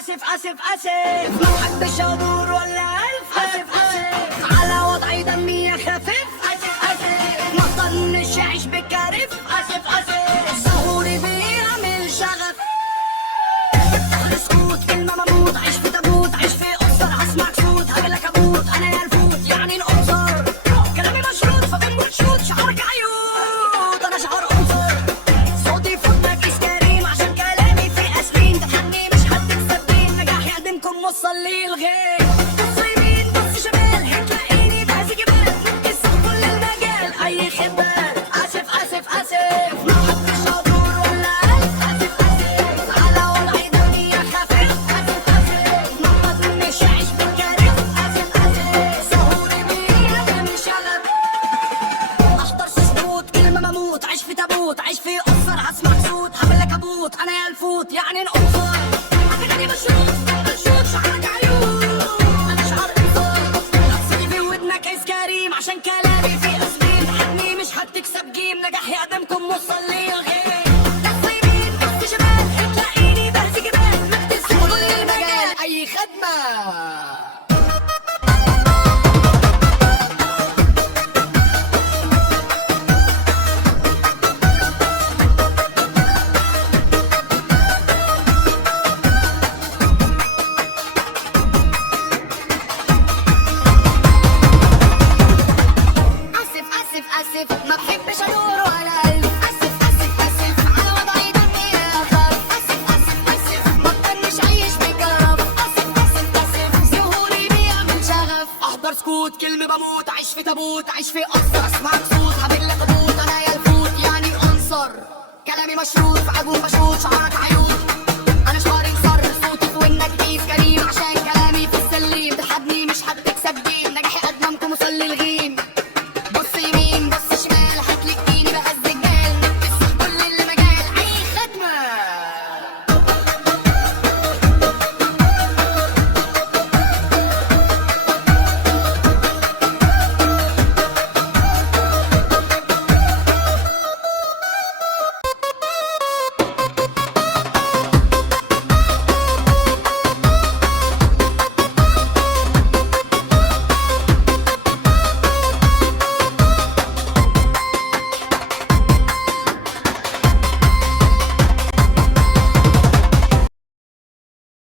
اسف ما حدش ادور ولا الف اسف على وضعي دمي خفيف ما ضلنيش اعيش بكارف ظهوري بيعمل شغف اسكت كلمة مموت عيش في تابوت عيش في قصر هسمع صوت هقلك ابوت انا يا الفوت يعني القنصر كلامي مشروط فبنقول شوت شعرك عيوط انا شعر قنصر صوتي فوتك كريم عشان كلامي في اسنين تخلني مش هتكسب بين نجاح يقدمكم وصل للغير بص يمين بص شمال هتلاقيني بهز جبال مكسر كل المجال اي خبال اسف ما حدش ادور ولا الف على وضعي دمي خفيف ما بضلنيش اعيش بالكارث ظهوري بيعمل شغب احضر سكوت كلمة مموت عيش في تابوت عيش في قصر هسمع صوت هعملك ابوت انا يا الفوت يعني القنصر عقلي مشروط شعرك عيون انا شعر قنصر هتصيبي في ودنك عيش كريم عشان كلامي في اسمين حقني مش هتكسب جيم نجاح يقدمكم وصل للغير بص يمين بص شمال هتلاقيني بهز جبال مكتس كل المجال اي خدمة اسف ما بحبش ادور ولا الف اسف على وضعي دمي اخاف اسف ما بضلنيش عايش بكرف اسف ظهوري بيعمل شغف احضر سكوت كلمة بموت عيش في تابوت عيش في قصر اسمعك صوت هعملك ابوت انا يا الفوت يعني القنصر كلامي مشروط في عجون بشوت شعرك عيون